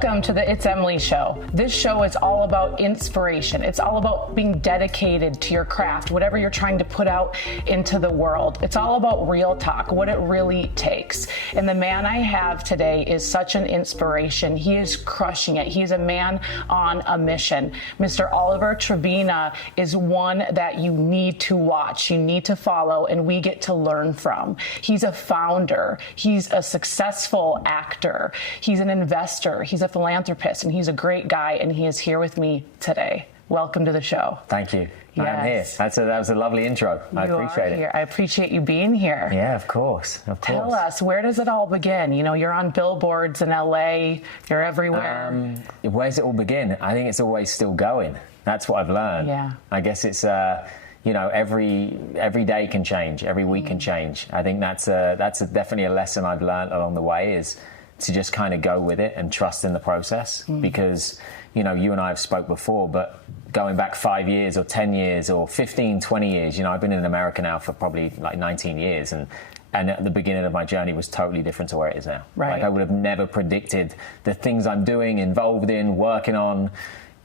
Welcome to the It's Emily Show. This show is all about inspiration. It's all about being dedicated to your craft, whatever you're trying to put out into the world. It's all about real talk, what it really takes. And the man I have today is such an inspiration. He is crushing it. He's a man on a mission. Mr. Oliver Trevena is one that you need to watch, you need to follow, and we get to learn from. He's a founder. He's a successful actor. He's an investor. He's a philanthropist, and he's a great guy, and he is here with me today. Welcome to the show. Thank you. Yes. I'm here. That was a lovely intro. I appreciate it. I appreciate you being here. Yeah, of course. Tell us, where does it all begin? You know, you're on billboards in LA, you're everywhere. Where does it all begin? I think it's always still going. That's what I've learned. Yeah. I guess it's, you know, every day can change, every week can change. I think that's definitely a lesson I've learned along the way, is to just kind of go with it and trust in the process. Because, you know, you and I have spoke before, but going back 5 years or 10 years or 15, 20 years, you know, I've been in America now for probably like 19 years. And at the beginning of my journey was totally different to where it is now. Right. Like I would have never predicted the things I'm doing, involved in, working on.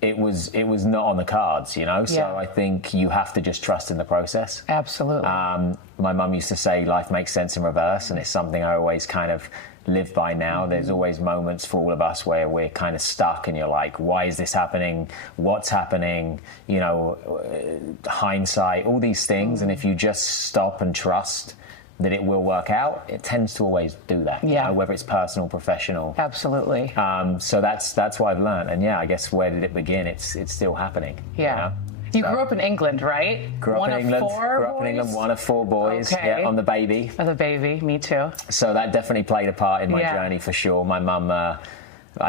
It was not on the cards, you know? So I think you have to just trust in the process. Absolutely. My mum used to say life makes sense in reverse, and it's something I always kind of live by now. There's always moments for all of us where we're kind of stuck and you're like, why is this happening? What's happening? You know, hindsight, all these things. And if you just stop and trust that it will work out, it tends to always do that. Yeah. You know, whether it's personal, professional. Absolutely. So that's what I've learned. And yeah, I guess where did it begin? It's still happening. Yeah. You know? You grew up in England, right? Grew up in England, one of four boys. Okay. Yeah, on the baby. Oh, the baby, me too. So that definitely played a part in my journey for sure. My mum, I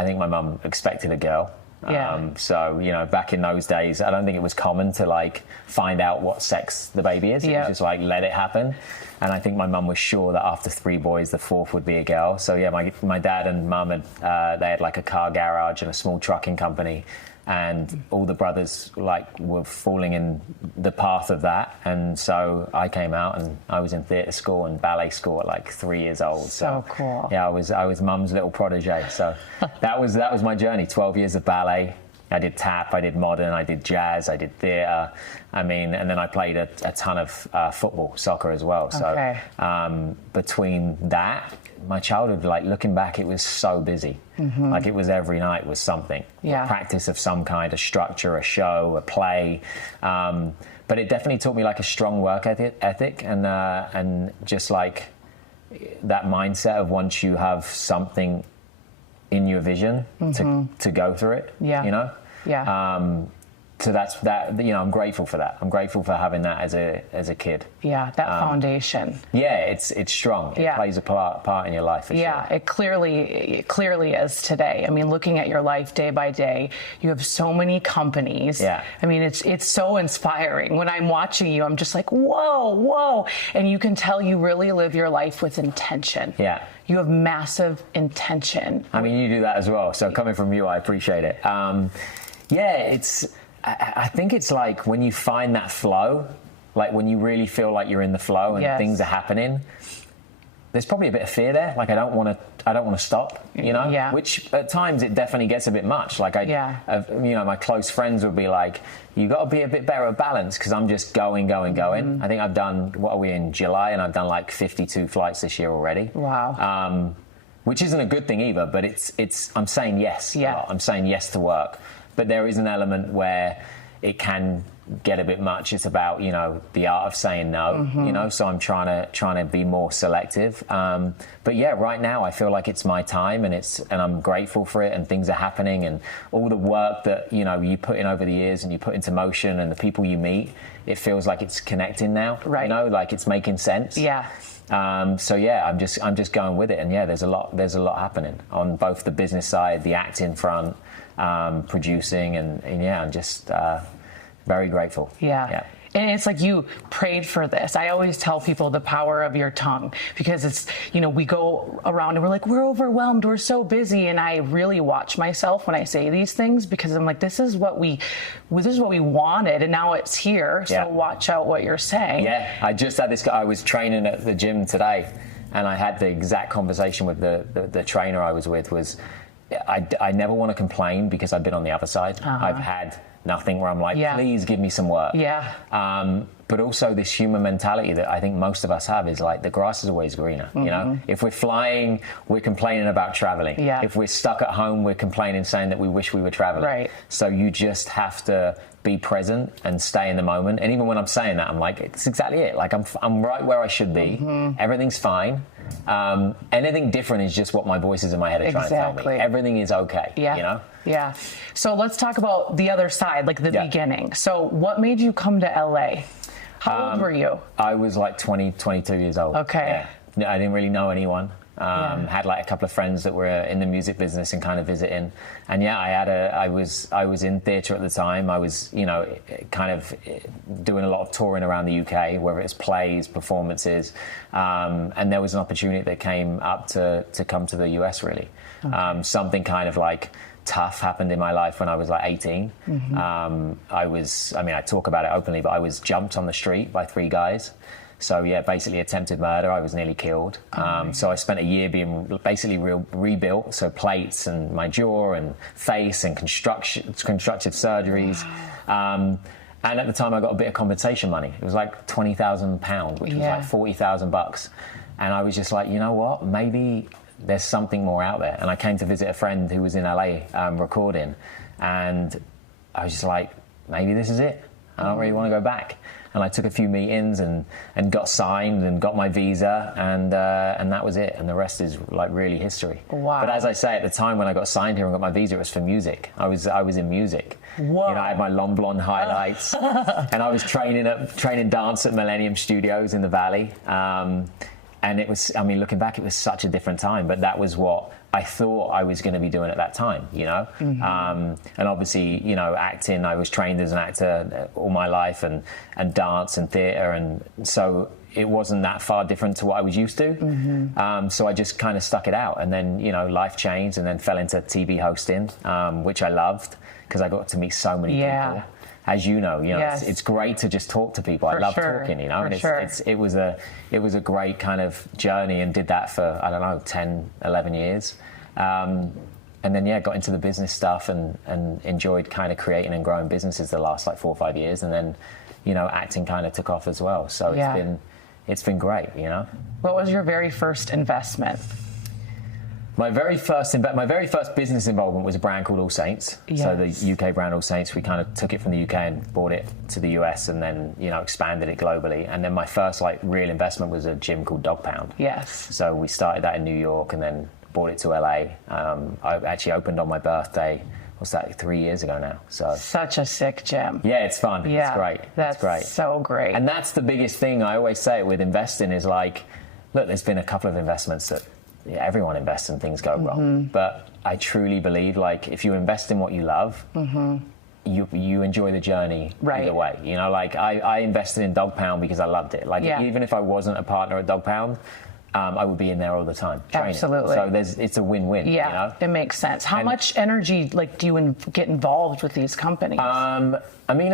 think my mum expected a girl. So, you know, back in those days, I don't think it was common to like find out what sex the baby is. It was just like, let it happen. And I think my mum was sure that after 3 boys, the 4th would be a girl. So yeah, my dad and mum they had like a car garage and a small trucking company. And all the brothers like were falling in the path of that, and so I came out and I was in theatre school and ballet school at like 3 years old. So cool. Yeah, I was mum's little protege. So that was my journey. 12 years of ballet. I did tap, I did modern, I did jazz, I did theatre. I mean, and then I played a ton of football, soccer as well. So between that, my childhood, like looking back, it was so busy. Like it was every night was something. Yeah. A practice of some kind, a structure, a show, a play. But it definitely taught me like a strong work ethic and just like that mindset of once you have something in your vision to go through it. Yeah. You know? Yeah. So that's that. You know, I'm grateful for that. I'm grateful for having that as a kid. Yeah, that foundation. Yeah, it's strong. It plays a part in your life. For sure. It clearly is today. I mean, looking at your life day by day, you have so many companies. Yeah. I mean, it's so inspiring. When I'm watching you, I'm just like, whoa, and you can tell you really live your life with intention. Yeah. You have massive intention. I mean, you do that as well. So coming from you, I appreciate it. I think it's like when you find that flow, like when you really feel like you're in the flow and things are happening, there's probably a bit of fear there. Like I don't want to stop, you know, which at times it definitely gets a bit much. Like you know, my close friends would be like, you got to be a bit better at balance, because I'm just going. I think I've done, what are we in July? And I've done like 52 flights this year already. Wow. Which isn't a good thing either, but I'm saying yes. Yeah. I'm saying yes to work. But there is an element where it can get a bit much. It's about, you know, the art of saying no, you know, so I'm trying to be more selective. But yeah, right now I feel like it's my time, and I'm grateful for it, and things are happening, and all the work that, you know, you put in over the years and you put into motion, and the people you meet, it feels like it's connecting now, you know, like it's making sense. Yeah. So yeah, I'm just going with it, and yeah, there's a lot happening on both the business side, the acting front, producing, and yeah, I'm just very grateful. Yeah. And it's like you prayed for this. I always tell people the power of your tongue, because it's, you know, we go around and we're like, we're overwhelmed, we're so busy. And I really watch myself when I say these things, because I'm like, this is what we wanted, and now it's here. So watch out what you're saying. Yeah. I just had this guy, I was training at the gym today, and I had the exact conversation with the trainer I was with, was, I never want to complain because I've been on the other side. I've had nothing where I'm like, please give me some work. But also this human mentality that I think most of us have is like the grass is always greener. You know, if we're flying, we're complaining about traveling. If we're stuck at home, we're complaining, saying that we wish we were traveling. So you just have to be present and stay in the moment. And even when I'm saying that, I'm like, it's exactly it. Like I'm right where I should be. Everything's fine. Anything different is just what my voices in my head are trying to tell me. Everything is okay. You know? So let's talk about the other side, like the beginning. So what made you come to LA? How old were you? I was like 22 years old. I didn't really know anyone. Had like a couple of friends that were in the music business and kind of visiting. And I was in theatre at the time. I was, you know, kind of doing a lot of touring around the UK, whether it's plays, performances. And there was an opportunity that came up to come to the US really. Something kind of like tough happened in my life when I was like 18. I talk about it openly, but I was jumped on the street by 3 guys. So yeah, basically attempted murder. I was nearly killed. So I spent a year being basically rebuilt. So plates and my jaw and face and constructive surgeries. And at the time I got a bit of compensation money. It was like £20,000, which was like $40,000. And I was just like, you know what, maybe there's something more out there. And I came to visit a friend who was in LA recording. And I was just like, maybe this is it. I don't really want to go back. And I took a few meetings and got signed and got my visa, and that was it. And the rest is like really history. Wow. But as I say, at the time when I got signed here and got my visa, it was for music. I was in music. Whoa. You know, I had my long blonde highlights, and I was training dance at Millennium Studios in the Valley. And it was, I mean, looking back, it was such a different time, but that was what I thought I was going to be doing at that time, you know? And obviously, you know, acting, I was trained as an actor all my life, and dance and theatre, and so it wasn't that far different to what I was used to. So I just kind of stuck it out, and then, you know, life changed, and then fell into TV hosting, which I loved because I got to meet so many people. As you know, it's great to just talk to people. I love talking, you know, and it was a great kind of journey, and did that for, I don't know, 10, 11 years. And then, got into the business stuff and enjoyed kind of creating and growing businesses the last like 4 or 5 years. And then, you know, acting kind of took off as well. So it's been great, you know. What was your very first investment? My very first business involvement was a brand called All Saints. So the UK brand All Saints, we kind of took it from the UK and brought it to the US, and then, you know, expanded it globally. And then my first like real investment was a gym called Dog Pound. So we started that in New York and then brought it to LA. I actually opened on my birthday. What's that, 3 years ago now? So such a sick gym. Yeah, it's fun. Yeah, it's great. That's great. So great. And that's the biggest thing I always say with investing is like, look, there's been a couple of investments that everyone invests and things go wrong. But I truly believe, like, if you invest in what you love, you enjoy the journey either way. You know, like I invested in Dog Pound because I loved it. Like even if I wasn't a partner at Dog Pound, I would be in there all the time training. Absolutely. So it's a win-win. Yeah, you know? It makes sense. How much energy do you get involved with these companies? I mean,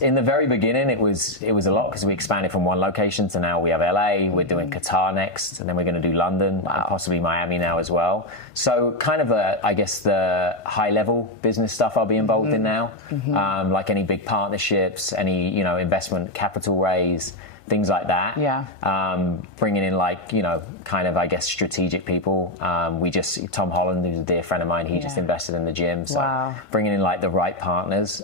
in the very beginning, it was a lot because we expanded from one location to now we have LA. We're doing Qatar next, and then we're going to do London, and possibly Miami now as well. So kind of I guess the high-level business stuff I'll be involved in now, like any big partnerships, any, you know, investment capital raise, things like that. Bringing in, like, you know, kind of, I guess, strategic people. Tom Holland, who's a dear friend of mine, he just invested in the gym. So bringing in like the right partners.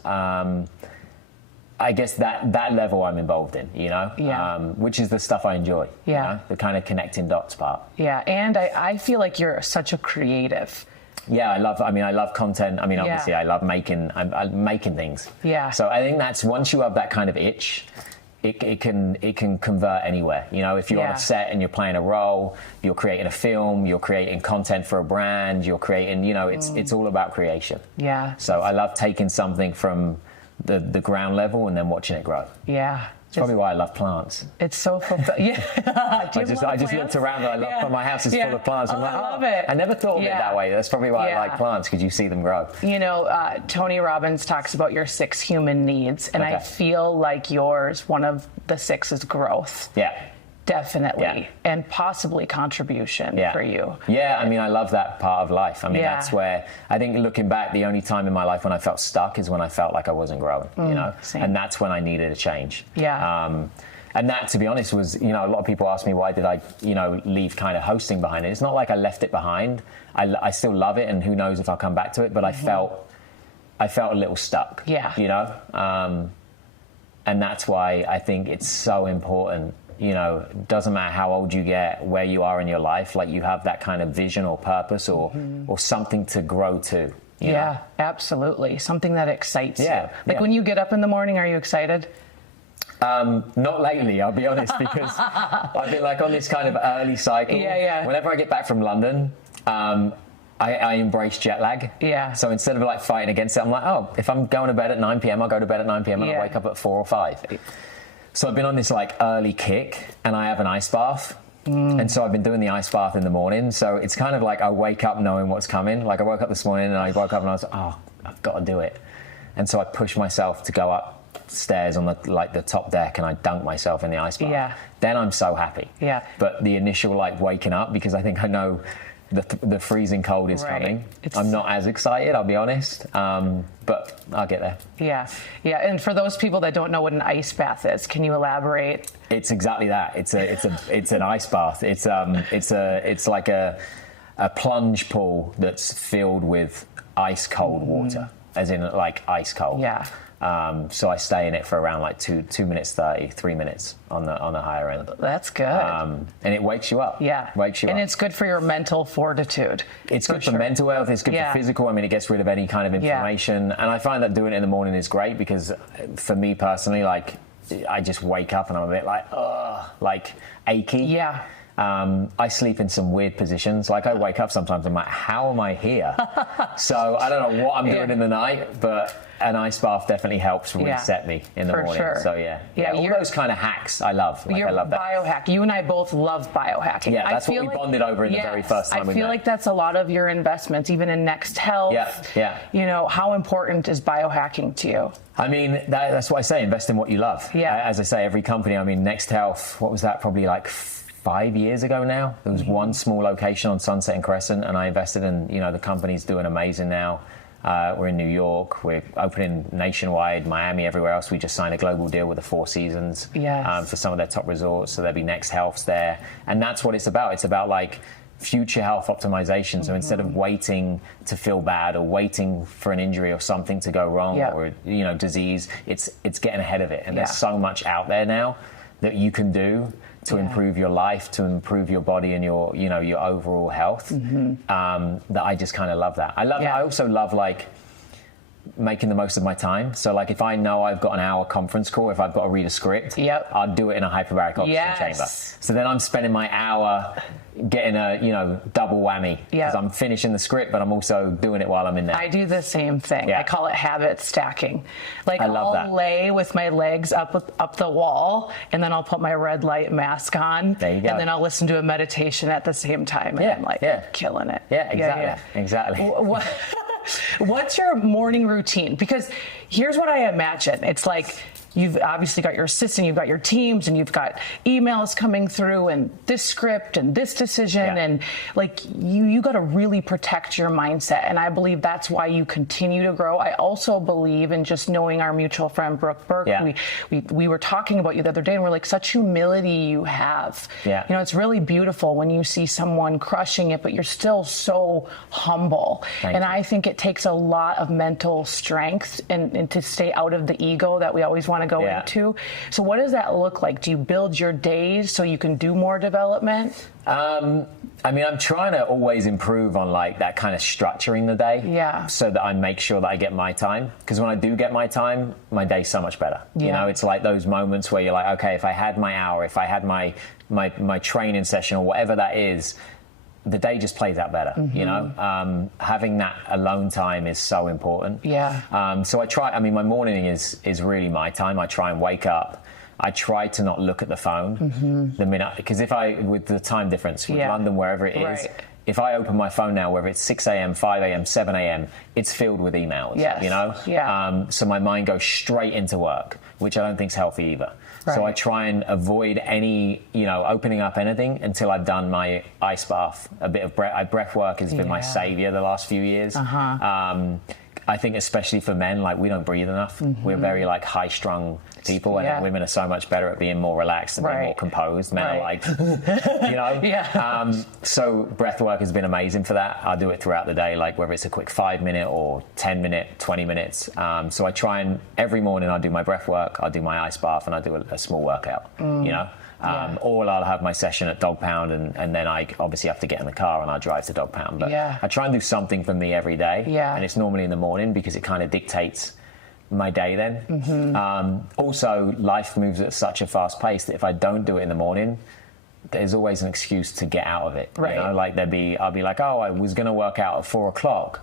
I guess that level I'm involved in, you know, which is the stuff I enjoy. You know? The kind of connecting dots part. And I feel like you're such a creative. I love content. I mean, obviously I love making things. So I think that's, once you have that kind of itch, it can convert anywhere. You know, if you're on a set and you're playing a role, you're creating a film, you're creating content for a brand, you're creating, you know, it's all about creation. So I love taking something from the ground level and then watching it grow. It's probably why I love plants. It's so fulfilling. I just looked around and I love my house is full of plants. I'm like, I love it. I never thought of it that way. That's probably why I like plants, because you see them grow. You know, Tony Robbins talks about your 6 human needs, and I feel like yours, one of the 6 is growth. Definitely. And possibly contribution for you. Yeah, I mean, I love that part of life. I mean, that's where, I think looking back, the only time in my life when I felt stuck is when I felt like I wasn't growing, you know? Same. And that's when I needed a change. Yeah. And that, to be honest, was, you know, a lot of people ask me, why did I, you know, leave kind of hosting behind it? It's not like I left it behind. I still love it, and who knows if I'll come back to it, but I felt a little stuck, you know? And that's why I think it's so important. You know, it doesn't matter how old you get, where you are in your life, like you have that kind of vision or purpose or something to grow to. You know? Absolutely. Something that excites you. Like when you get up in the morning, are you excited? Not lately, I'll be honest, because I've been like on this kind of early cycle. Whenever I get back from London, I embrace jet lag. So instead of like fighting against it, I'm like, oh, if I'm going to bed at 9 p.m., I'll go to bed at 9 p.m. and I'll wake up at 4 or 5. So I've been on this like early kick, and I have an ice bath. And so I've been doing the ice bath in the morning. So it's kind of like I wake up knowing what's coming. Like I woke up this morning and I woke up and I was like, oh, I've got to do it. And so I push myself to go upstairs on the top deck, and I dunk myself in the ice bath. Then I'm so happy. But the initial like waking up, because I think I know the freezing cold is coming. I'm not as excited, I'll be honest, but I'll get there. And for those people that don't know what an ice bath is, can you elaborate? It's exactly that. It's an ice bath. It's like a plunge pool that's filled with ice cold water, as in like ice cold. So I stay in it for around like 2 minutes 30, 3 minutes on the higher end. That's good. And it wakes you up. Wakes you up. And it's good for your mental fortitude. It's good for mental health. It's good for physical. I mean, it gets rid of any kind of inflammation. And I find that doing it in the morning is great, because for me personally, like I just wake up and I'm a bit like, ugh, like achy. I sleep in some weird positions. Like I wake up sometimes, I'm like, how am I here? So I don't know what I'm doing in the night, but an ice bath definitely helps reset me in the morning. So all those kind of hacks I love. Like, I love that. Biohack. You and I both love biohacking. That's what we bonded over in the very first time we met. I feel like that's a lot of your investments, even in Next Health. You know, how important is biohacking to you? I mean, that's what I say, invest in what you love. As I say, every company, I mean, Next Health, what was that, probably like 5 years ago now? There was one small location on Sunset and Crescent, and I invested in, you know, the company's doing amazing now. We're in New York, we're opening nationwide, Miami, everywhere else. We just signed a global deal with the Four Seasons for some of their top resorts, so there'll be Next Healths there. And that's what it's about. It's about like future health optimization. So instead of waiting to feel bad or waiting for an injury or something to go wrong or, you know, disease, it's getting ahead of it. And there's so much out there now that you can do to improve your life, to improve your body and your, you know, your overall health. That I just kind of love that. I also love like making the most of my time. So like if I know I've got an hour conference call, if I've got to read a script, I'll do it in a hyperbaric oxygen chamber. So then I'm spending my hour getting a, you know, double whammy, because I'm finishing the script, but I'm also doing it while I'm in there. I do the same thing. I call it habit stacking. Like I'll lay with my legs up the wall, and then I'll put my red light mask on. There you go. And then I'll listen to a meditation at the same time, and I'm like killing it. Exactly. What's your morning routine? Because here's what I imagine. It's like you've obviously got your assistant, you've got your teams, and you've got emails coming through, and this script and this decision, and like you got to really protect your mindset. And I believe that's why you continue to grow. I also believe in just knowing our mutual friend Brooke Burke. We were talking about you the other day, and we're like, such humility you have. You know, it's really beautiful when you see someone crushing it, but you're still so humble. And I think it takes a lot of mental strength and to stay out of the ego that we always want to go into. So what does that look like? Do you build your days so you can do more development? I mean, I'm trying to always improve on like that kind of structuring the day, so that I make sure that I get my time. Because when I do get my time, my day's so much better. You know, it's like those moments where you're like, okay, if I had my hour, if I had my training session or whatever that is, the day just plays out better. You know, having that alone time is so important. So I try. I mean, my morning is really my time. I try and wake up. I try to not look at the phone the minute, because if with the time difference with London, wherever it is, if I open my phone now, whether it's 6 a.m., 5 a.m., 7 a.m., it's filled with emails, you know? Yeah. So my mind goes straight into work, which I don't think is healthy either. Right. So I try and avoid any, opening up anything until I've done my ice bath. A bit of breath work has been my savior the last few years. I think especially for men, like, we don't breathe enough. We're very like high-strung people, and women are so much better at being more relaxed and being more composed. Men are like, so breath work has been amazing for that. I do it throughout the day, like whether it's a quick 5-minute or 10-minute, 20 minutes. So I try and every morning I do my breath work, I do my ice bath, and I do a small workout, or I'll have my session at Dog Pound, and then I obviously have to get in the car and I drive to Dog Pound. But I try and do something for me every day, and it's normally in the morning because it kind of dictates my day then. Also, life moves at such a fast pace that if I don't do it in the morning, there's always an excuse to get out of it. Right. Like I'll be like, oh, I was going to work out at 4 o'clock.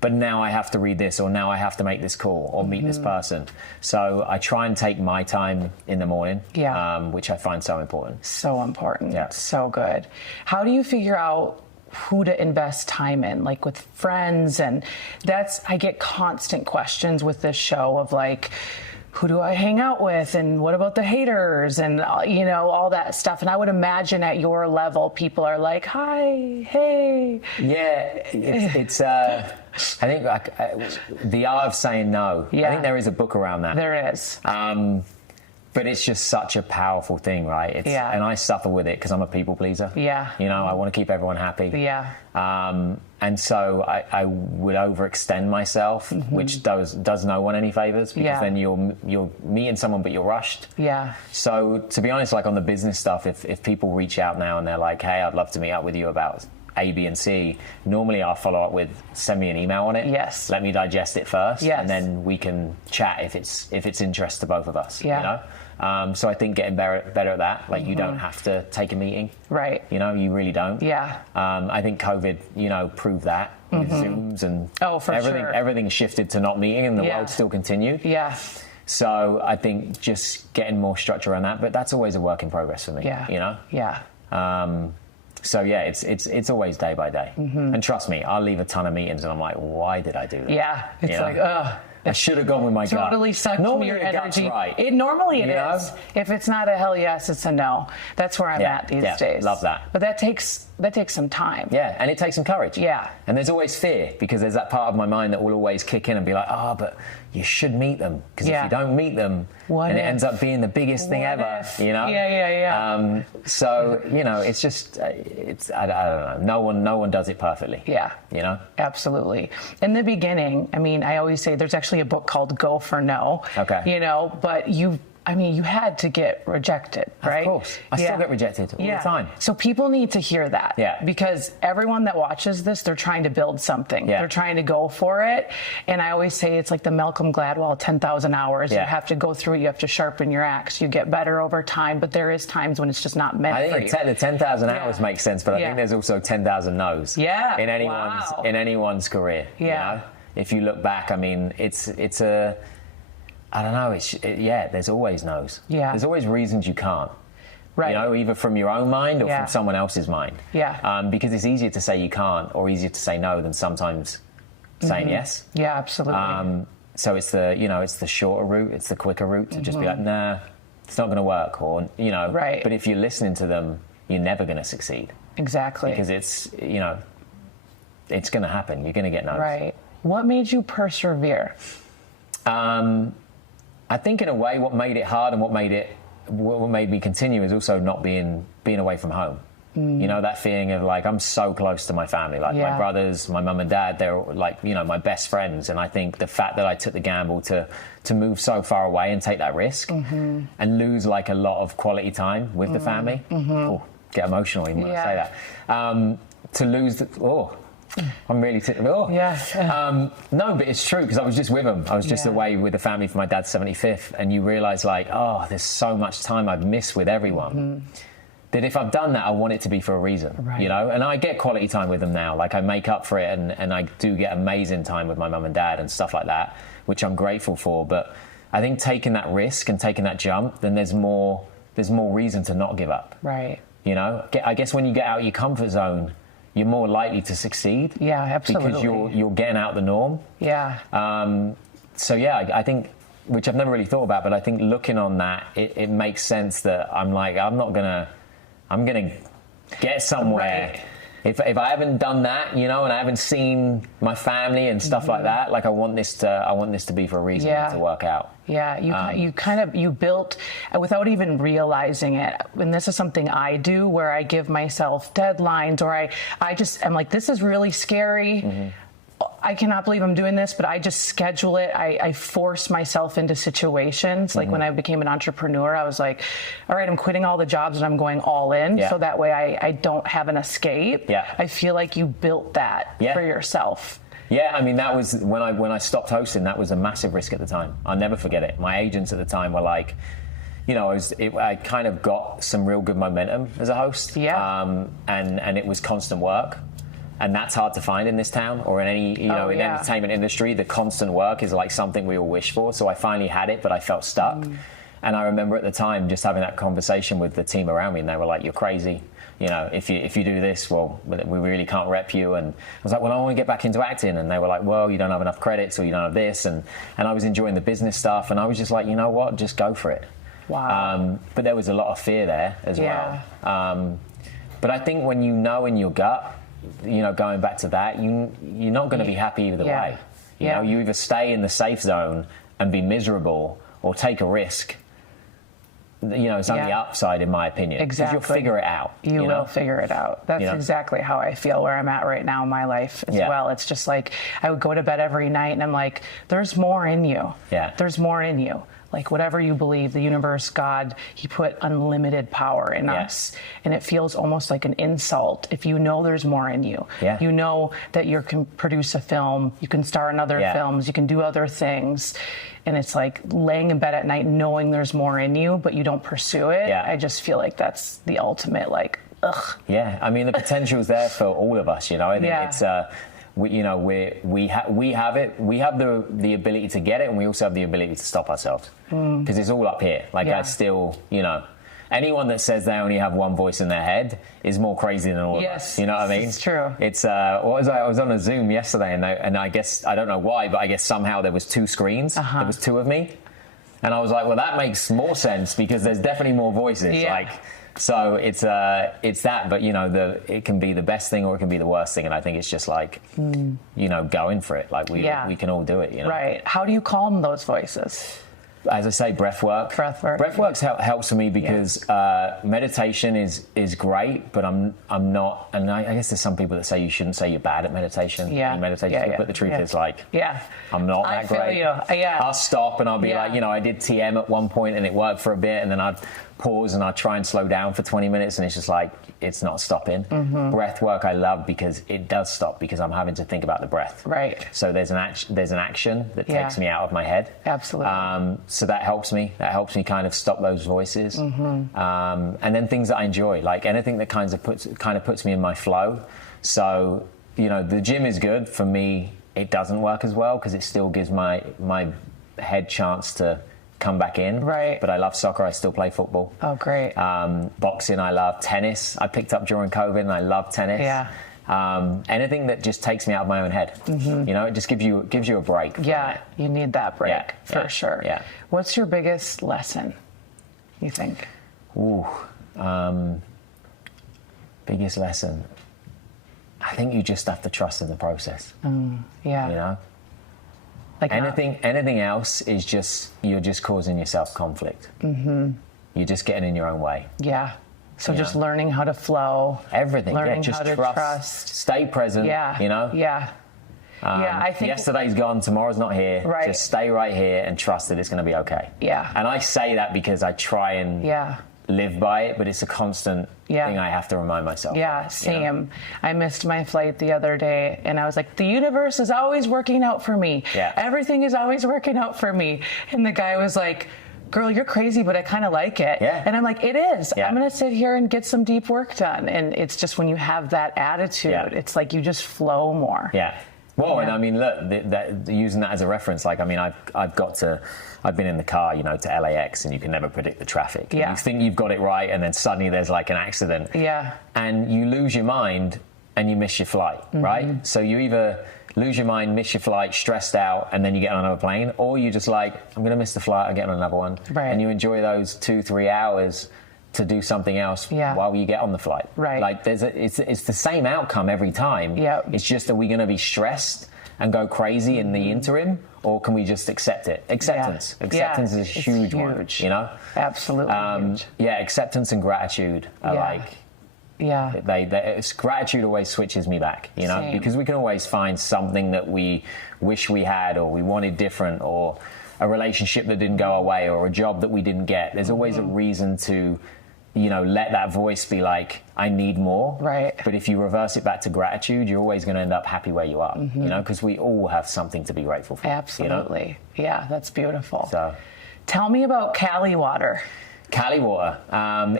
But now I have to read this, or now I have to make this call, or meet this person. So I try and take my time in the morning, which I find so important. So important. Yeah. So good. How do you figure out who to invest time in, like with friends? And I get constant questions with this show of like, who do I hang out with, and what about the haters, and all that stuff. And I would imagine at your level, people are like, hi, hey. Yeah, it's I think the art of saying no. I think there is a book around that. There is. But it's just such a powerful thing, right? And I suffer with it because I'm a people pleaser. Yeah. I want to keep everyone happy. Yeah. And so I would overextend myself, which does no one any favors, because then you're meeting someone but you're rushed. Yeah. So to be honest, like on the business stuff, if people reach out now and they're like, hey, I'd love to meet up with you about A, B, and C, normally I'll follow up with send me an email on it. Yes. Let me digest it first. Yes. And then we can chat if it's interest to both of us. Yeah. So I think getting better at that, like you don't have to take a meeting. Right. You really don't. Yeah. I think COVID, proved that with Zooms and everything. Everything shifted to not meeting, and the world still continued. Yeah. So I think just getting more structure around that, but that's always a work in progress for me. Yeah. Yeah. So yeah, it's always day by day. And trust me, I'll leave a ton of meetings and I'm like, why did I do that? Yeah. It's like, ugh. I should have gone with my gut. Totally sucked Normally your your gut's energy. right. Normally it is. If it's not a hell yes, it's a no. That's where I'm at these days. Love that. But that takes some time. Yeah, and it takes some courage. Yeah. And there's always fear, because there's that part of my mind that will always kick in and be like, but you should meet them, because if you don't meet them, it ends up being the biggest thing ever. Yeah. So it's just I don't know. No one does it perfectly. Yeah. Absolutely. In the beginning, I always say there's actually a book called Go for No. Okay. But you had to get rejected, right? Of course. I still get rejected all the time. So people need to hear that. Yeah. Because everyone that watches this, they're trying to build something. Yeah. They're trying to go for it. And I always say it's like the Malcolm Gladwell 10,000 hours. Yeah. You have to go through it. You have to sharpen your axe. You get better over time. But there is times when it's just not meant for you. I think the 10,000 hours makes sense, but I think there's also 10,000 no's. Yeah. In anyone's career. Yeah. If you look back, it's a... I don't know. There's always no's. Yeah. There's always reasons you can't. Right. Either from your own mind or from someone else's mind. Yeah. Because it's easier to say you can't or easier to say no than sometimes saying yes. Yeah, absolutely. So it's the shorter route, it's the quicker route to just be like, nah, it's not going to work, or Right. But if you're listening to them, you're never going to succeed. Exactly. Because it's it's going to happen. You're going to get no's. Right. What made you persevere? I think in a way what made it hard and what made me continue is also not being away from home. That feeling of like, I'm so close to my family, like my brothers, my mum and dad, they're like, my best friends. And I think the fact that I took the gamble to move so far away and take that risk and lose like a lot of quality time with the family. Oh, get emotional even when I say that. To lose I'm really... No, but it's true, because I was just with them. I was just away with the family for my dad's 75th, and you realise, like, there's so much time I've missed with everyone. That if I've done that, I want it to be for a reason, And I get quality time with them now. Like, I make up for it, and I do get amazing time with my mum and dad and stuff like that, which I'm grateful for. But I think taking that risk and taking that jump, then there's more reason to not give up. Right. I guess when you get out of your comfort zone, you're more likely to succeed. Yeah, absolutely. Because you're getting out the norm. Yeah. So yeah, I think, which I've never really thought about, but I think looking on that, it makes sense that I'm gonna get somewhere. Right. If I haven't done that, you know, and I haven't seen my family and stuff like that, like I want this to be for a reason, to work out. Yeah, you built without even realizing it. And this is something I do where I give myself deadlines, or I'm like, this is really scary. I cannot believe I'm doing this, but I just schedule it. I force myself into situations. Like when I became an entrepreneur, I was like, all right, I'm quitting all the jobs and I'm going all in. So that way I don't have an escape. I feel like you built that for yourself. Yeah, I mean, that was when I stopped hosting, that was a massive risk at the time. I'll never forget it. My agents at the time were like, you know, I kind of got some real good momentum as a host. And it was constant work. And that's hard to find in this town or in any, in the entertainment industry. The constant work is like something we all wish for. So I finally had it, but I felt stuck. And I remember at the time just having that conversation with the team around me, and they were like, "You're crazy. You know, if you do this, well, we really can't rep you." And I was like, "Well, I want to get back into acting." And they were like, "Well, you don't have enough credits, or you don't have this." And I was enjoying the business stuff, and I was just like, you know what, just go for it. Wow. But there was a lot of fear there as well. But I think when you know in your gut, you know, going back to that, you're not going to be happy either way. You know, you either stay in the safe zone and be miserable, or take a risk. You know, it's on the upside, in my opinion. Exactly. Because you'll figure it out. You will figure it out. That's exactly how I feel where I'm at right now in my life as well. It's just like, I would go to bed every night and I'm like, there's more in you. There's more in you. Like whatever you believe, the universe, God, he put unlimited power in us. And it feels almost like an insult if you know there's more in you. You know that you can produce a film, you can star in other films, you can do other things. And it's like laying in bed at night knowing there's more in you, but you don't pursue it. I just feel like that's the ultimate, like, ugh. Yeah, I mean, the potential's there for all of us, you know. I think it's... we have it. We have the ability to get it, and we also have the ability to stop ourselves because it's all up here. Like I still, you know, anyone that says they only have one voice in their head is more crazy than all of us. You know what I mean? It's true. It's I was on a Zoom yesterday, and I guess I don't know why, but I guess somehow there was two screens. There was two of me, and I was like, well, that makes more sense because there's definitely more voices. Like. So it's that, but you know, it can be the best thing or it can be the worst thing, and I think it's just like, you know, going for it. Like we can all do it. You know? Right. How do you calm those voices? As I say, breath work. Breath work helps for me because meditation is great, but I'm not. And I guess there's some people that say you shouldn't say you're bad at meditation. But the truth is, like, I'm not that great. I feel you. I'll stop and I'll be like, you know, I did TM at one point and it worked for a bit, and then I'd pause and I'd try and slow down for 20 minutes, and it's just like, it's not stopping. Breath work I love because it does stop, because I'm having to think about the breath. Right. So there's an action that takes me out of my head. Absolutely. So that helps me. That helps me kind of stop those voices. And then things that I enjoy, like anything that kind of puts me in my flow. So, you know, the gym is good for me. It doesn't work as well because it still gives my head chance to come back in. Right. But I love soccer. I still play football. Oh, great. Boxing, I love. Tennis, I picked up during COVID, and I love tennis. Anything that just takes me out of my own head. You know, it just gives you a break. You need that break for sure. What's your biggest lesson, you think? Biggest lesson. I think you just have to trust in the process. You know? Like anything else is just, you're just causing yourself conflict. You're just getting in your own way. So just learning how to flow. Everything. Learning just how to trust. Stay present. You know? I think yesterday's gone, tomorrow's not here. Right. Just stay right here and trust that it's going to be okay. And I say that because I try and live by it, but it's a constant thing I have to remind myself. Same. You know? I missed my flight the other day, and I was like, the universe is always working out for me. Everything is always working out for me. And the guy was like, girl, you're crazy, but I kind of like it. And I'm like, it is. I'm going to sit here and get some deep work done. And it's just when you have that attitude, it's like you just flow more. Well, and I mean, look, using that as a reference, like, I mean, I've been in the car, you know, to LAX, and you can never predict the traffic. You think you've got it right, and then suddenly there's like an accident. And you lose your mind, and you miss your flight, right? So you either lose your mind, miss your flight, stressed out, and then you get on another plane, or you just like, I'm going to miss the flight, I'll get on another one. Right. And you enjoy those 2-3 hours to do something else while you get on the flight. Right. Like it's the same outcome every time. Yep. It's just, are we going to be stressed and go crazy in the interim, or can we just accept it? Acceptance. Acceptance is a huge one, you know? Absolutely huge. Yeah, acceptance and gratitude are like... Yeah. Gratitude always switches me back, you know, because we can always find something that we wish we had or we wanted different, or a relationship that didn't go our way, or a job that we didn't get. There's always a reason to, you know, let that voice be like, I need more. Right. But if you reverse it back to gratitude, you're always going to end up happy where you are, you know, because we all have something to be grateful for. Absolutely. You know? Yeah, that's beautiful. So, tell me about Caliwater. Caliwater,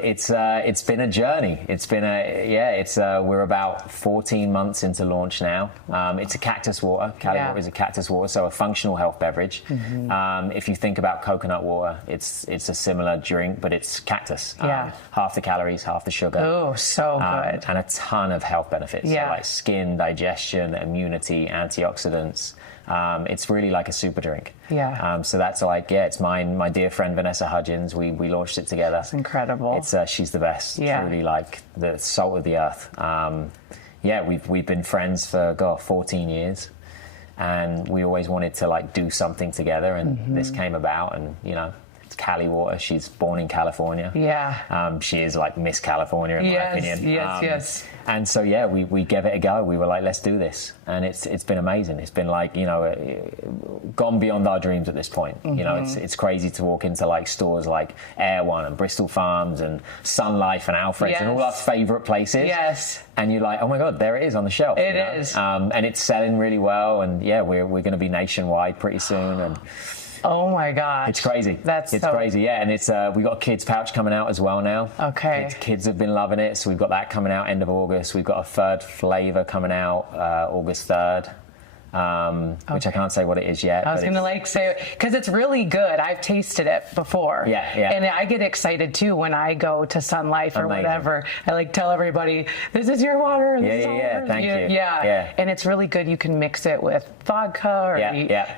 it's been a journey. It's been we're about 14 months into launch now. It's a cactus water. Caliwater is a cactus water, so a functional health beverage. If you think about coconut water, it's a similar drink, but it's cactus. Half the calories, half the sugar. Oh, so good. And a ton of health benefits, so like skin, digestion, immunity, antioxidants. It's really like a super drink. So that's like, it's mine. My dear friend Vanessa Hudgens, we launched it together. That's incredible. It's she's the best. Truly like the salt of the earth. We've been friends for 14 years, and we always wanted to like do something together, and this came about, and you know, it's Caliwater. She's born in California. She is like Miss California in my opinion. Yes. And so we gave it a go. We were like, let's do this, and it's been amazing. It's been like, you know, gone beyond our dreams at this point. You know, it's crazy to walk into like stores like Air One and Bristol Farms and Sun Life and Alfred's and all our favorite places. And you're like, oh my God, there it is on the shelf. It is. And it's selling really well. And we're going to be nationwide pretty soon. And oh my gosh. It's crazy. It's crazy, And it's we got a kids pouch coming out as well now. Okay. Kids have been loving it, so we've got that coming out end of August. We've got a third flavour coming out August 3rd. Which I can't say what it is yet. I was going to like say, because it's really good. I've tasted it before. And I get excited too when I go to Sun Life or whatever. I like tell everybody, this is your water. Thank you. And it's really good. You can mix it with vodka or,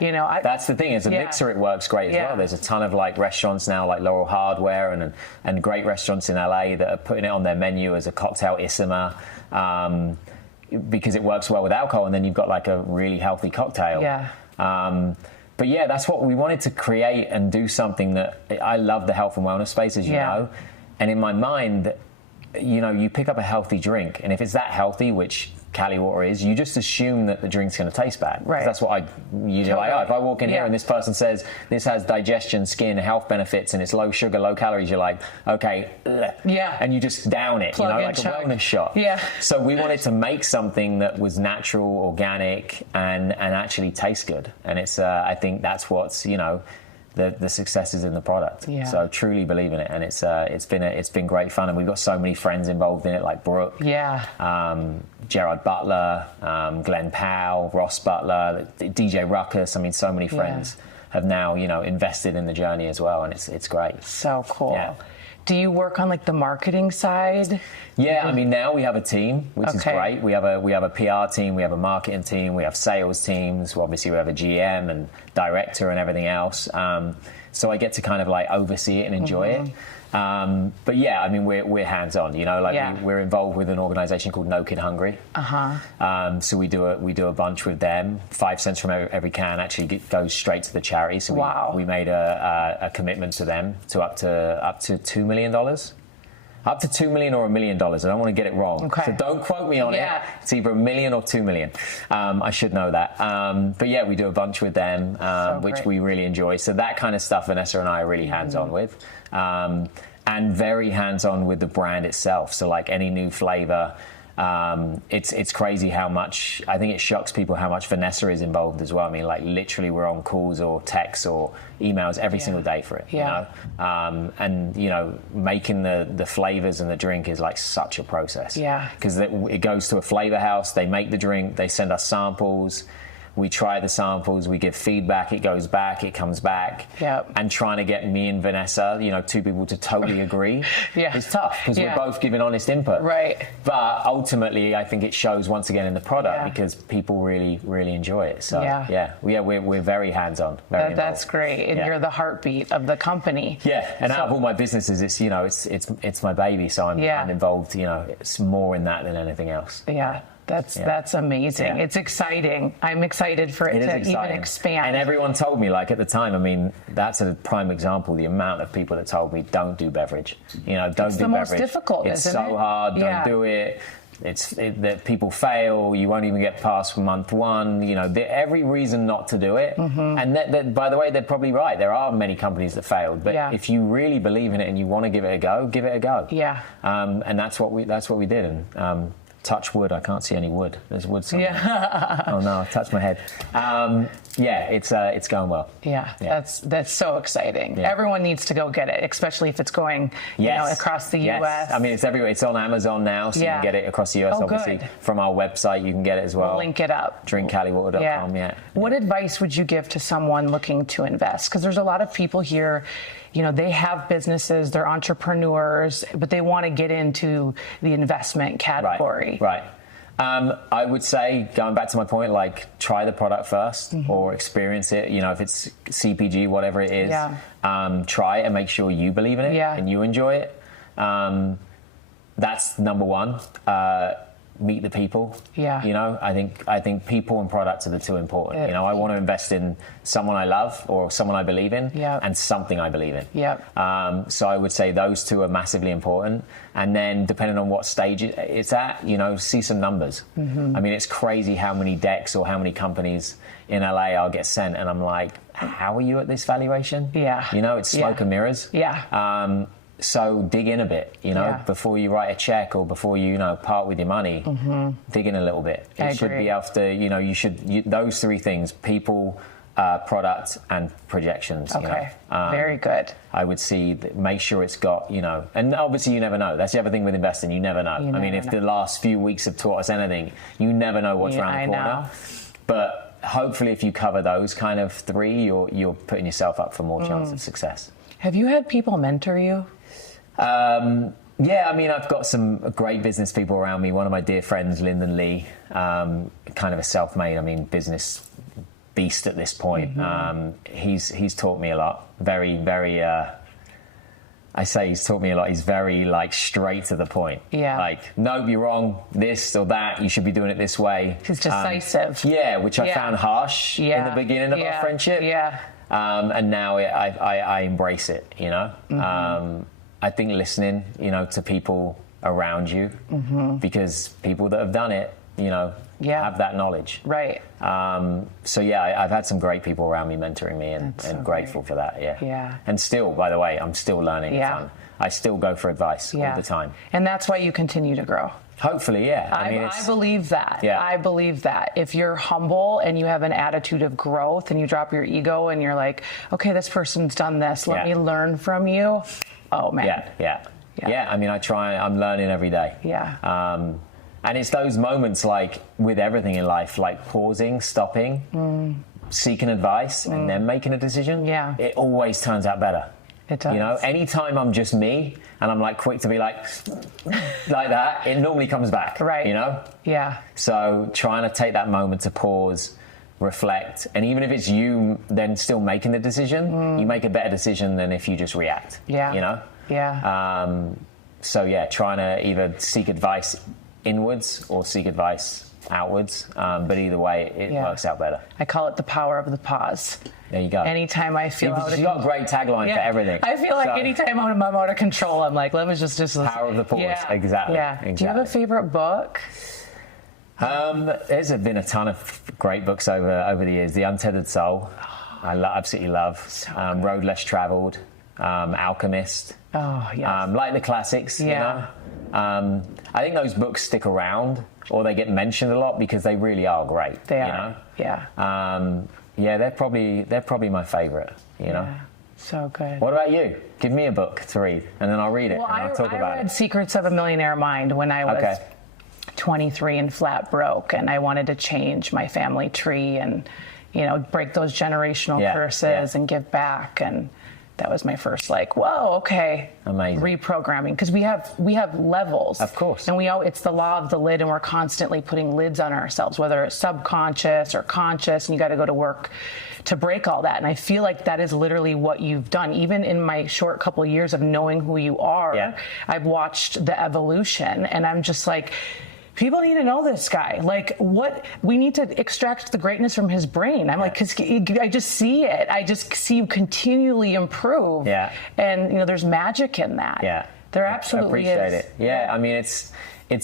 you know. That's the thing, as a mixer, it works great as well. There's a ton of like restaurants now, like Laurel Hardware and great restaurants in LA that are putting it on their menu as a cocktail isima. Because it works well with alcohol, and then you've got like a really healthy cocktail. But that's what we wanted to create and do, something that I love the health and wellness space, as you know. And in my mind, you know, you pick up a healthy drink, and if it's that healthy, which Caliwater is, you just assume that the drink's going to taste bad. That's what I usually like. If I walk in here and this person says this has digestion, skin, health benefits, and it's low sugar, low calories, you're like, okay, and you just down it, plug, you know, like a wellness shot. So we wanted to make something that was natural, organic, and actually taste good. And it's I think that's what's, you know, the success is in the product. So I truly believe in it, and it's been great fun, and we've got so many friends involved in it, like Brooke, Gerard Butler, Glenn Powell, Ross Butler, DJ Ruckus. I mean, so many friends have now, you know, invested in the journey as well, and it's great. So cool. Do you work on like the marketing side? I mean, now we have a team, which is great. We have a PR team, we have a marketing team, we have sales teams. Obviously, we have a GM and director and everything else. So I get to kind of like oversee it and enjoy it. But I mean, we're hands-on, you know, like we're involved with an organization called No Kid Hungry. So we do a bunch with them. 5 cents from every can actually goes straight to the charity. So we made a commitment to them to up to $2 million. Up to $2 million or $1 million. I don't want to get it wrong. So don't quote me on it. It's either $1 million or $2 million. I should know that. But we do a bunch with them, which we really enjoy. So that kind of stuff Vanessa and I are really hands-on with. And very hands-on with the brand itself. So like any new flavor, it's crazy how much, I think it shocks people how much Vanessa is involved as well. I mean, like literally we're on calls or texts or emails every single day for it, you know? And, you know, making the flavors and the drink is like such a process. Because it goes to a flavor house, they make the drink, they send us samples. We try the samples, we give feedback, it goes back, it comes back. Yep. And trying to get me and Vanessa, you know, two people to totally agree is tough because we're both giving honest input. Right. But ultimately, I think it shows once again in the product because people really, really enjoy it. So we're very hands-on. That's great. And you're the heartbeat of the company. Yeah. And out of all my businesses, it's, you know, it's my baby. So I'm involved, you know, it's more in that than anything else. Yeah. That's amazing. It's exciting. I'm excited for it to even expand. And everyone told me, like at the time, I mean, that's a prime example, the amount of people that told me, don't do beverage. You know, don't do beverage. It's the most difficult, isn't it? It's so hard, don't do it. That people fail, you won't even get past month one, you know, every reason not to do it. And by the way, they're probably right. There are many companies that failed, but if you really believe in it and you want to give it a go, give it a go. Yeah. And that's what we did. And touch wood. I can't see any wood. There's wood somewhere. Yeah. Oh no, I touched my head. It's going well. Yeah. That's so exciting. Yeah. Everyone needs to go get it, especially if it's going you know, across the US. I mean, it's everywhere. It's on Amazon now, so you can get it across the US. Obviously, from our website, you can get it as well. We'll link it up. Drinkcaliwater.com. Yeah. What advice would you give to someone looking to invest? Because there's a lot of people here. You know, they have businesses, they're entrepreneurs, but they want to get into the investment category. Right. I would say, going back to my point, like try the product first or experience it. You know, if it's CPG, whatever it is, try it and make sure you believe in it and you enjoy it. That's number one. Meet the people. Yeah. You know, I think people and products are the two important. You know, I want to invest in someone I love or someone I believe in and something I believe in. So I would say those two are massively important. And then depending on what stage it's at, you know, see some numbers. I mean, it's crazy how many decks or how many companies in LA I'll get sent and I'm like, how are you at this valuation? Yeah. You know, it's smoke and mirrors. Yeah. So dig in a bit, you know, before you write a check or before you know, part with your money, dig in a little bit. It should be after, you know, those three things, people, product and projections. Okay, you know? Very good. I would make sure it's got, you know, and obviously you never know. That's the other thing with investing, you never know. I mean, if the last few weeks have taught us anything, you never know what's around the corner. But hopefully if you cover those kind of three, you're putting yourself up for more chance of success. Have you had people mentor you? I mean, I've got some great business people around me. One of my dear friends, Lyndon Lee, kind of a self-made, business beast at this point. He's taught me a lot. Very, very, he's taught me a lot. He's very, like, straight to the point. Yeah. Like, nope, you're wrong, this or that, you should be doing it this way. He's decisive. Which I found harsh in the beginning of our friendship. Yeah. And now I embrace it, you know? I think listening, you know, to people around you, because people that have done it, you know, have that knowledge. Right. I've had some great people around me mentoring me and grateful for that. Yeah. And still, by the way, I'm still learning a ton. I still go for advice all the time. And that's why you continue to grow. Hopefully, yeah. I believe that. Yeah. I believe that. If you're humble and you have an attitude of growth and you drop your ego and you're like, okay, this person's done this, let me learn from you. Oh, man. Yeah. I mean, I'm learning every day. Yeah. And it's those moments, like with everything in life, like pausing, stopping, seeking advice, and then making a decision. Yeah. It always turns out better. It does. You know, anytime I'm just me and I'm like quick to be like that, it normally comes back. Right. You know? Yeah. So trying to take that moment to pause, reflect, and even if it's you then still making the decision, you make a better decision than if you just react. Yeah. You know? Yeah. Trying to either seek advice inwards or seek advice outwards, but either way it works out better. I call it the power of the pause. There you go. Anytime I feel You've got a great tagline for everything. I feel like anytime I'm out of control, I'm like, let me just power of the pause. Yeah. Exactly. Do you have a favorite book? There's been a ton of great books over the years. The Untethered Soul, I absolutely love. Road Less Traveled, Alchemist. Oh, yes. Like the classics, you know. I think those books stick around, or they get mentioned a lot because they really are great. They are. You know? Yeah. They're probably my favorite. You know. So good. What about you? Give me a book to read, and then I'll read it and I'll talk about it. I read Secrets of a Millionaire Mind when I was 23 and flat broke, and I wanted to change my family tree and, break those generational curses and give back. And that was my first whoa, okay. Amazing. Reprogramming, because we have levels. Of course. And it's the law of the lid, and we're constantly putting lids on ourselves, whether it's subconscious or conscious, and you got to go to work to break all that. And I feel like that is literally what you've done. Even in my short couple of years of knowing who you are, I've watched the evolution, and I'm just people need to know this guy. We need to extract the greatness from his brain. I'm because I just see it. I just see you continually improve. Yeah. And, there's magic in that. Yeah. There absolutely is. I appreciate it. Yeah. I mean, it's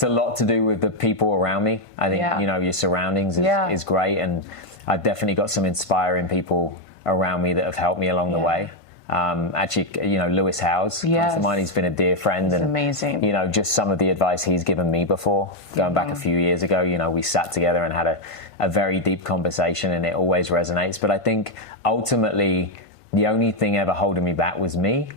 a lot to do with the people around me. I think, your surroundings is great. And I've definitely got some inspiring people around me that have helped me along the way. Actually, Lewis Howes comes to mind. He's been a dear friend. He's and amazing. Just some of the advice he's given me before, going back a few years ago, we sat together and had a very deep conversation, and it always resonates. But I think ultimately the only thing ever holding me back was me,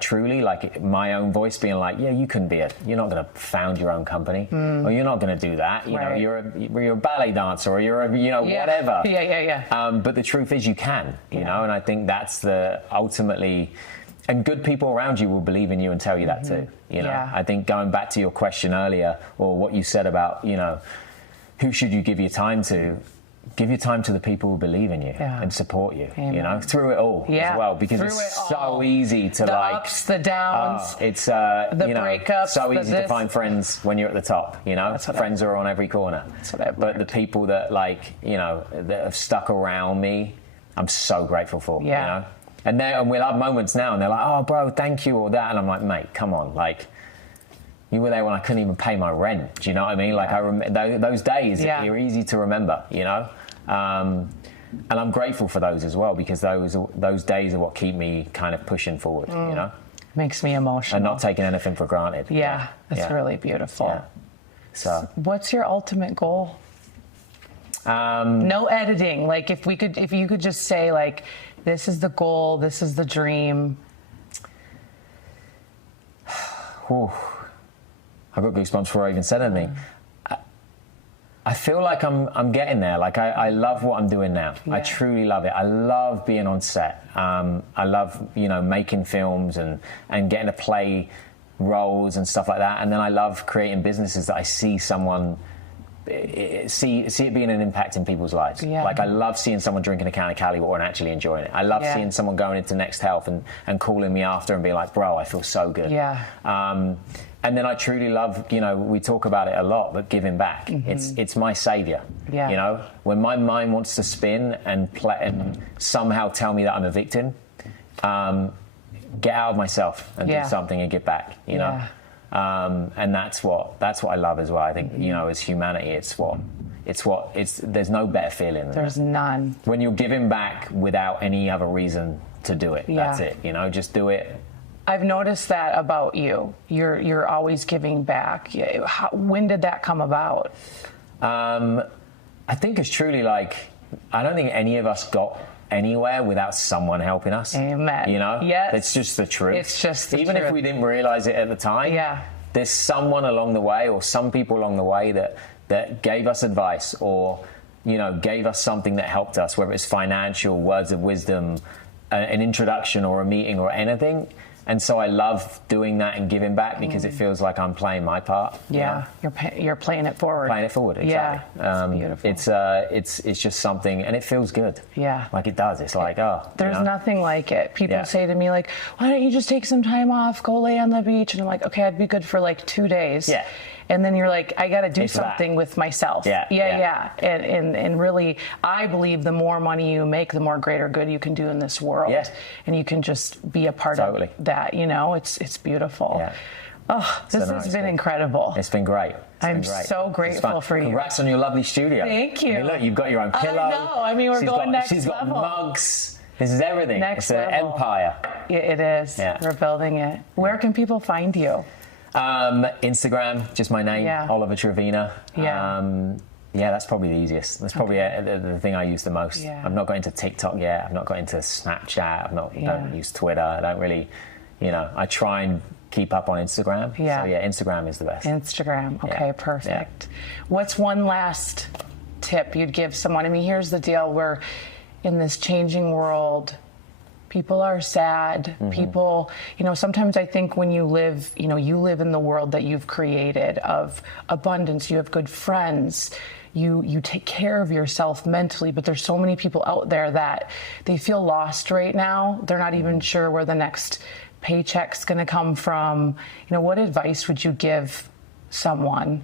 truly, my own voice being you couldn't you're not going to found your own company, or you're not going to do that. You're a ballet dancer, or you're whatever. But the truth is you can, and I think that's the ultimately, and good people around you will believe in you and tell you that too. I think going back to your question earlier, or what you said about, who should you give your time to? Give your time to the people who believe in you and support you, through it all as well, because it's so easy to the ups, the downs, it's the breakups, so easy to find friends when you're at the top, friends are on every corner. But the people that that have stuck around me, I'm so grateful for, and we'll have moments now and they're oh bro, thank you, or that, and I'm mate, come on, you were there when I couldn't even pay my rent. Do you know what I mean? I remember those days. You're easy to remember, and I'm grateful for those as well, because those days are what keep me kind of pushing forward. Makes me emotional. And not taking anything for granted. That's really beautiful. Yeah. So, what's your ultimate goal? No editing. If you could just say this is the goal, this is the dream. Whew. I got goosebumps before I even said anything. I feel like I'm getting there. I love what I'm doing now. I truly love it. I love being on set. I love making films and getting to play roles and stuff like that. And then I love creating businesses that I see someone see it being an impact in people's lives. I love seeing someone drinking a can of Caliwater and actually enjoying it. I love seeing someone going into Next Health and calling me after and being bro, I feel so good. And then I truly love, we talk about it a lot, but giving back. It's my savior. When my mind wants to spin and somehow tell me that I'm a victim, get out of myself and do something and give back. And that's what I love as well. I think as humanity, there's no better feeling than there's that. None. When you're giving back without any other reason to do it. That's it. Just do it. I've noticed that about you. You're always giving back. When did that come about? I think it's truly I don't think any of us got anywhere without someone helping us. Amen. Yes. It's just the truth. It's just the Even truth. If we didn't realize it at the time, there's someone along the way, or some people along the way that gave us advice, or gave us something that helped us, whether it's financial, words of wisdom, an introduction or a meeting or anything. And so I love doing that and giving back, because it feels like I'm playing my part. You're playing it forward. Playing it forward, exactly. It's beautiful. It's just something, and it feels good. It does. It's there's nothing like it. People say to me why don't you just take some time off, go lay on the beach? And I'm okay, I'd be good for 2 days. And then you're I got to do something with myself. And really, I believe the more money you make, the more greater good you can do in this world. And you can just be a part of that. It's beautiful. Oh, this has been incredible. It's been great. I'm so grateful for you. Congrats on your lovely studio. Thank you. Look, you've got your own pillow. I know. We're going next level. She's got mugs. This is everything. Next level. It's an empire. It is. We're building it. Where can people find you? Instagram, just my name, Oliver Trevena. That's probably the easiest. That's probably the thing I use the most. I've not got into TikTok yet. I've not got into Snapchat. Don't use Twitter. I don't really, I try and keep up on Instagram. Yeah. So yeah, Instagram is the best. Instagram. Okay, perfect. What's one last tip you'd give someone? I mean, here's the deal. We're in this changing world. People are sad. People, sometimes I think when you live in the world that you've created of abundance, you have good friends, you take care of yourself mentally, but there's so many people out there that they feel lost right now. They're not even sure where the next paycheck's going to come from. What advice would you give someone?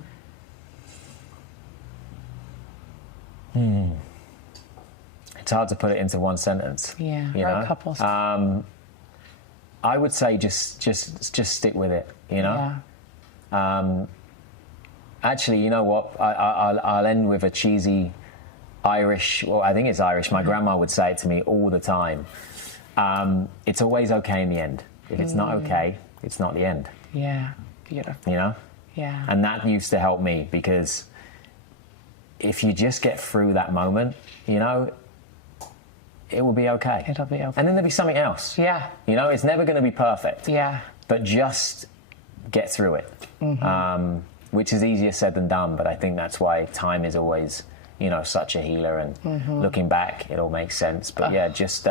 It's hard to put it into one sentence. Yeah, or a couple. I would say just stick with it. Actually, you know what? I'll end with a cheesy Irish. Well, I think it's Irish. My grandma would say it to me all the time. It's always okay in the end. If it's not okay, it's not the end. Yeah, beautiful. Yeah. And that used to help me, because if you just get through that moment, it will be okay. It'll be okay. And then there'll be something else. Yeah. It's never going to be perfect. Yeah. But just get through it, which is easier said than done. But I think that's why time is always, such a healer. And looking back, it all makes sense. But yeah, just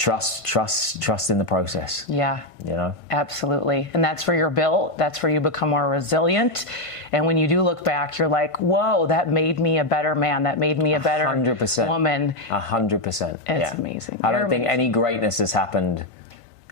trust in the process. Yeah. Absolutely. And that's where you're built. That's where you become more resilient. And when you do look back, you're like, whoa, that made me a better man. That made me a better 100%. Woman. 100%. It's amazing. I don't think any greatness has happened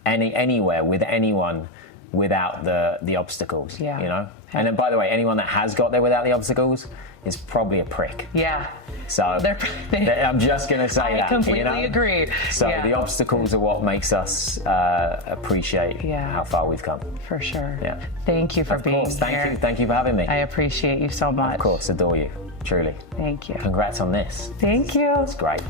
anywhere with anyone without the obstacles. Yeah. And then, by the way, anyone that has got there without the obstacles is probably a prick. Yeah. So I'm just going to say that. I completely agree. So the obstacles are what makes us appreciate how far we've come. For sure. Yeah. Thank you for being here. Thank you for having me. I appreciate you so much. Of course, adore you. Truly. Thank you. Congrats on this. Thank you. It's great.